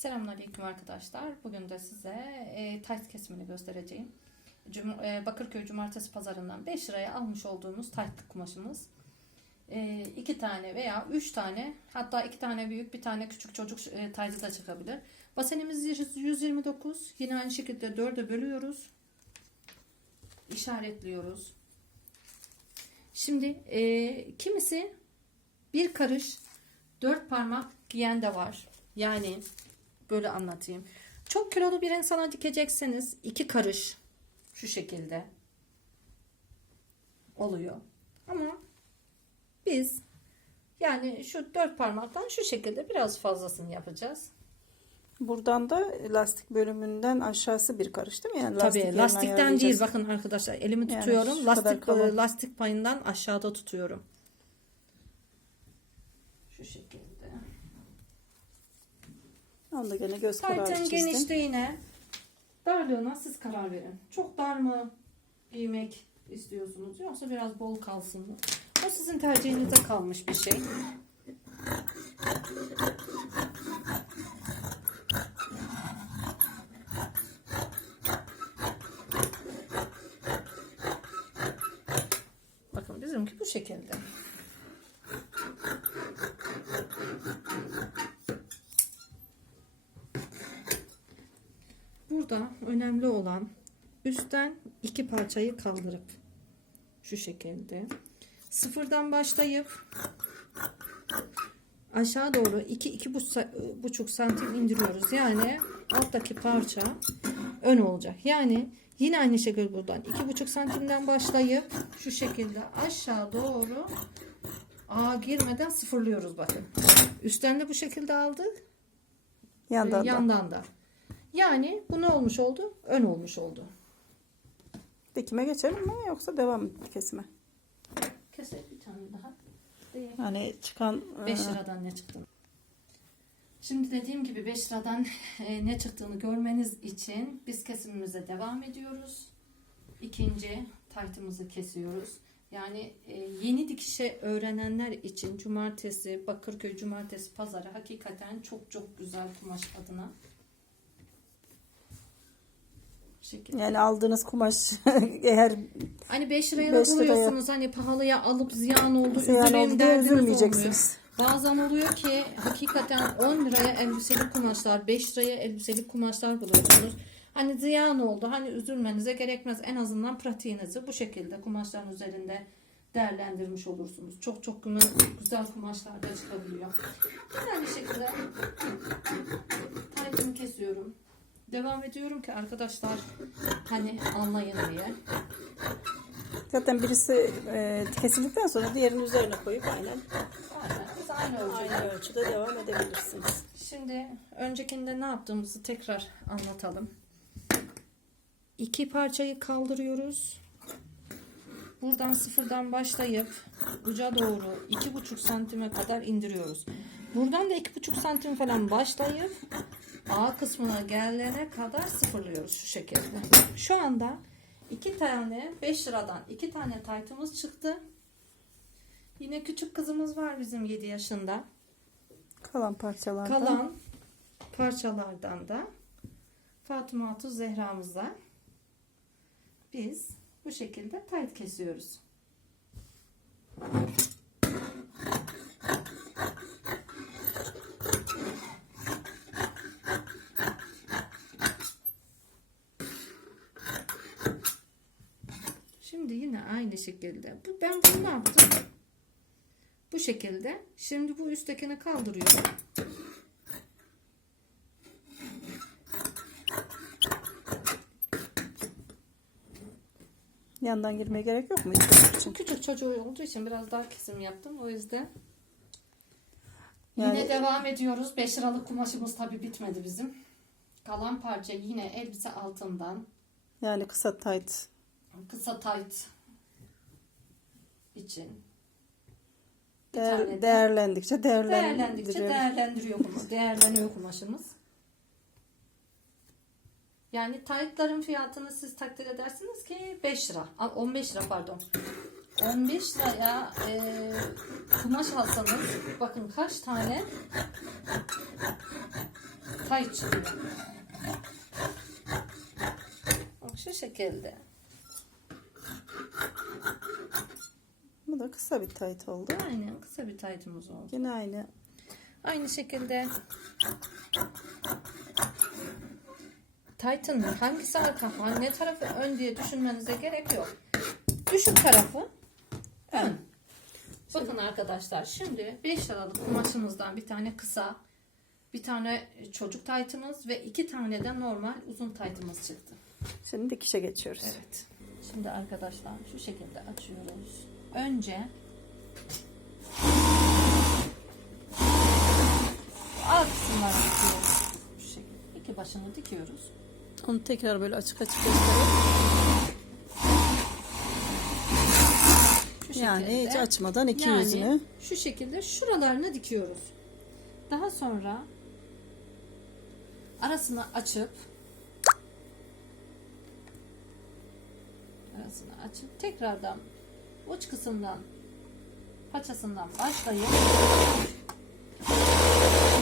Selamünaleyküm arkadaşlar. Bugün de size e, tayt kesimini göstereceğim. Cum- e, Bakırköy Cumartesi Pazarından 5 liraya almış olduğumuz taytlık kumaşımız. 2 tane veya 3 tane hatta 2 tane büyük bir tane küçük çocuk e, taytı da çıkabilir. Basenimiz 129. Yine aynı şekilde 4'e bölüyoruz. İşaretliyoruz. Şimdi e, kimisi bir karış dört parmak giyen de var. Yani böyle anlatayım. Çok kilolu bir insana dikecekseniz iki karış şu şekilde oluyor. Ama biz yani şu dört parmaktan şu şekilde biraz fazlasını yapacağız. Buradan da lastik bölümünden aşağısı bir karış değil mi? Yani Tabii yerini lastikten değil bakın arkadaşlar elimi Yani tutuyorum. kadar lastik lastik payından aşağıda tutuyorum. Şu şekilde. Onu da gene göz kararı çizdim. genişliğine, darlığına siz karar verin. Çok dar mı giymek istiyorsunuz yoksa biraz bol kalsın mı? O sizin tercihinize kalmış bir şey. Bakın bizimki bu şekilde. Burada önemli olan üstten iki parçayı kaldırıp şu şekilde sıfırdan başlayıp aşağı doğru iki iki bu- buçuk santim indiriyoruz. Yani alttaki parça ön olacak. Yani yine aynı şekilde buradan iki buçuk santimden başlayıp şu şekilde aşağı doğru ağa girmeden sıfırlıyoruz bakın. Üstten de bu şekilde aldık. Yandan da. yandan da. Yani bu ne olmuş oldu? Ön olmuş oldu. Dikime geçelim mi yoksa devam mı kesime? Keselim bir tane daha. Değil. Yani çıkan 5 e, liradan ne çıktı? Şimdi dediğim gibi 5 liradan e, ne çıktığını görmeniz için biz kesimimize devam ediyoruz. İkinci taytımızı kesiyoruz. Yani e, yeni dikişe öğrenenler için cumartesi, Bakırköy cumartesi pazarı hakikaten çok çok güzel kumaş adına. Şekilde. yani aldığınız kumaş eğer Hani 5 liraya da Beş liraya- buluyorsunuz hani pahalıya alıp ziyan oldu Ziyan üzüleyim oldu olmuyor. üzülmeyeceksiniz. Bazen oluyor ki hakikaten 10 liraya elbiselik kumaşlar 5 liraya elbiselik kumaşlar buluyorsunuz. Hani ziyan oldu hani üzülmenize gerekmez en azından pratiğinizi bu şekilde kumaşların üzerinde değerlendirmiş olursunuz. Çok çok güzel, güzel kumaşlar da çıkabiliyor. Yine aynı şekilde taytımı kesiyorum. Devam ediyorum ki arkadaşlar hani anlayın diye. zaten birisi e, kesildikten sonra diğerinin üzerine koyup aynen Aynen. Biz aynı ölçüde. aynı ölçüde devam edebilirsiniz. Şimdi öncekinde ne yaptığımızı tekrar anlatalım. İki parçayı kaldırıyoruz. Buradan sıfırdan başlayıp uca doğru iki buçuk santime kadar indiriyoruz. Buradan da iki buçuk santim falan başlayıp A kısmına gelene kadar sıfırlıyoruz şu şekilde. Şu anda iki tane 5 liradan iki tane taytımız çıktı. Yine küçük kızımız var bizim 7 yaşında. Kalan parçalardan Kalan parçalardan da Fatıma Atu Zehra'mıza biz bu şekilde tayt kesiyoruz. Şimdi yine aynı şekilde. Bu ben bunu ne yaptım? Bu şekilde. Şimdi bu üsttekini kaldırıyorum. yandan girmeye gerek yok mu? Çünkü küçük çocuğu olduğu için biraz daha kesim yaptım. O yüzden Yani- yine devam ediyoruz. 5 liralık kumaşımız tabi bitmedi bizim. Kalan parça yine elbise altından Yani kısa tight kısa tayt için. Bir değer, tane de değerlendikçe değerlendikçe değerlendiriyor. kumaş, değerleniyor kumaşımız. Yani taytların fiyatını siz takdir edersiniz ki 5 lira. Aa, 15 lira pardon. 15 liraya e, kumaş alsanız bakın kaç tane Tay çıkıyor. Bak şu şekilde. Bu da kısa bir tayt oldu. Aynen kısa bir taytımız oldu. Yine aynı. Aynı şekilde Titan'ın hangisi arka, ne tarafı ön diye düşünmenize gerek yok. Düşük tarafı ön. Bakın arkadaşlar şimdi 5 liralık kumaşımızdan bir tane kısa, bir tane çocuk taytımız ve iki tane de normal uzun taytımız çıktı. Şimdi dikişe geçiyoruz. Evet. Şimdi arkadaşlar şu şekilde açıyoruz. Önce alt kısımları dikiyoruz. Şu şekilde. İki başını dikiyoruz. Onu tekrar böyle açık açık göstereyim. Şu Yani şekilde. hiç açmadan iki Yani yüzünü. şu şekilde şuralarını dikiyoruz. Daha sonra arasını açıp arasını açıp tekrardan uç kısımdan paçasından başlayıp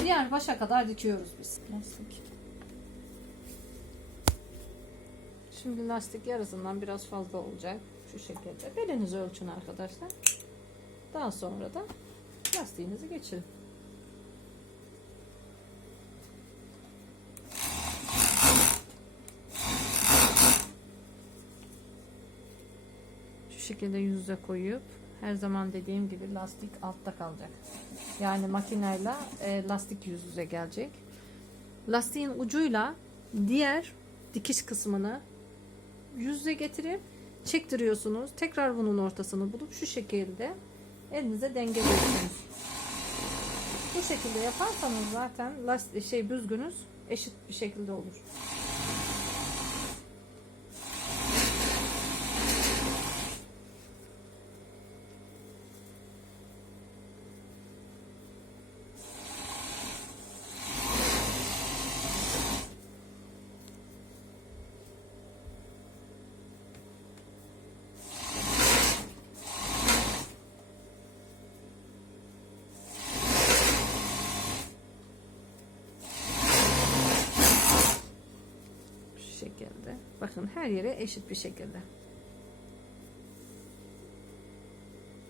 diğer başa kadar dikiyoruz biz. Lastik. Şimdi lastik yarısından biraz fazla olacak. Şu şekilde. Belinizi ölçün arkadaşlar. Daha sonra da lastiğinizi geçirin. Şekilde yüz yüze koyup her zaman dediğim gibi lastik altta kalacak. Yani makineyle e, lastik yüz yüze gelecek. Lastiğin ucuyla diğer dikiş kısmını yüz yüze getirip çektiriyorsunuz. Tekrar bunun ortasını bulup şu şekilde elinize dengeliyorsunuz. Bu şekilde yaparsanız zaten lastik şey büzgünüz eşit bir şekilde olur. Şu şekilde. Bakın her yere eşit bir şekilde.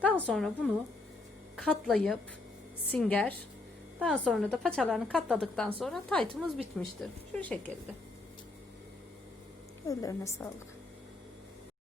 Daha sonra bunu katlayıp singer daha sonra da paçalarını katladıktan sonra taytımız bitmiştir. Şu şekilde. Ellerine sağlık.